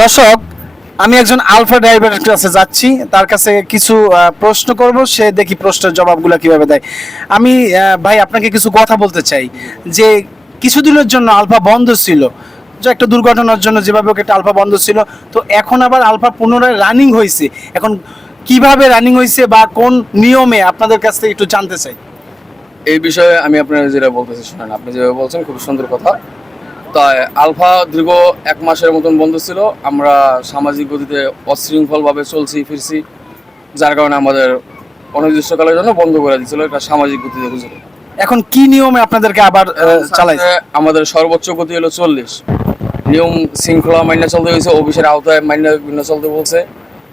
দর্শক, আমি একজন আলফা ড্রাইভারের কাছে যাচ্ছি। তার কাছে কিছু প্রশ্ন করব। সে দেখি প্রশ্নের জবাবগুলো কীভাবে দেয়। আমি ভাই, আপনাকে কিছু কথা বলতে চাই। যে কিছুদিনের জন্য আলফা বন্ধ ছিল, যে একটা দুর্ঘটনার জন্য যেভাবে ওকে আলফা বন্ধ ছিল, তো এখন আবার আলফা পুনরায় রানিং হয়েছে। এখন কীভাবে রানিং হয়েছে বা কোন নিয়মে, আপনাদের কাছ থেকে একটু জানতে চাই। এই বিষয়ে আমি আপনার যেটা বলতেছি, শুনেন। আপনি যেভাবে বলছেন, খুব সুন্দর কথা। তাই আলফা দীর্ঘ এক মাসের মতন বন্ধ ছিল। আমরা সামাজিক গতিতে অশৃঙ্খলভাবে চলছি ফিরছি যার কারণে আমাদের অনির্দিষ্টকালের জন্য বন্ধ করে দিয়েছিল এটা সামাজিক গতিতে বুঝলো এখন কি নিয়মে আপনাদেরকে আবার আহ, চালাইছে? আমাদের সর্বোচ্চ গতি হলো চল্লিশ। নিয়ম শৃঙ্খলা মান্য চলতে হয়েছে অফিসের আওতায় মান্য ভিন্ন চলতে বলছে।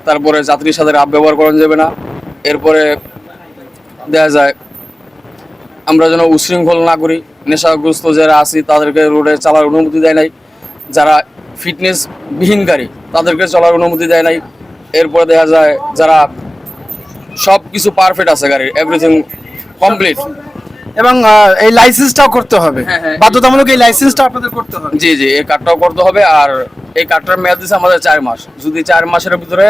তারপরে যাত্রীর সাথে রাব ব্যবহার করা যাবে না। এরপরে দেখা যায় আমরা যেন উশৃঙ্খল না করি নেশাগ্রস্ত যারা আছি তাদেরকে রোডে চালার অনুমতি দেয় নাই। যারা ফিটনেস বিহীনকারী তাদেরকে চলার অনুমতি দেয় নাই। এরপরে দেখা যায় যারা সব কিছু পারফেক্ট আছে গাড়ির এভরিথিং কমপ্লিট এবং এই লাইসেন্সটাও করতে হবে। হ্যাঁ, হ্যাঁ। বাধ্যতামূলক এই লাইসেন্সটা আপনাদের করতে হবে। জি জি এই কার্ডটাও করতে হবে আর এই কার্ডটার মেয়াদ দিচ্ছে আমাদের চার মাস। যদি চার মাসের ভিতরে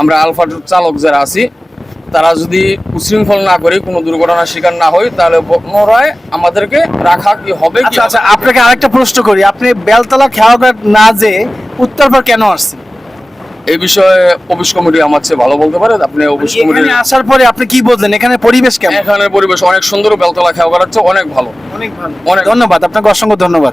আমরা আলফা চালক যারা আছি তারা যদি উশৃঙ্খল না করে কোনো দুর্ঘটনার শিকার না হয় তাহলে পুনরায় আমাদেরকে রাখা কি হবে আচ্ছা আচ্ছা আপনাকে আরেকটা প্রশ্ন করি। আপনি বেলতলা খেয়াঘাট না যে উত্তরপাড় কেন আসছেন? এই বিষয়ে অফিস কমিটি আমার চেয়ে ভালো বলতে পারে আপনি অফিস কমিটি আসার পরে আপনি কি বললেন? এখানে পরিবেশ কেমন? এখানের পরিবেশ অনেক সুন্দর বেলতলা করাচ্ছে অনেক ভালো। অনেক ভালো। অনেক- ধন্যবাদ আপনাকে অসংখ্য ধন্যবাদ।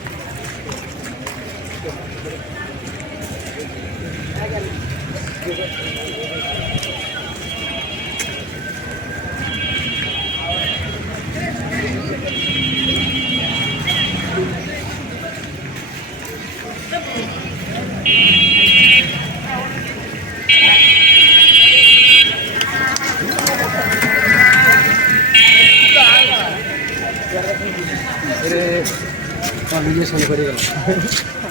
아, 이게 잘 버리잖아.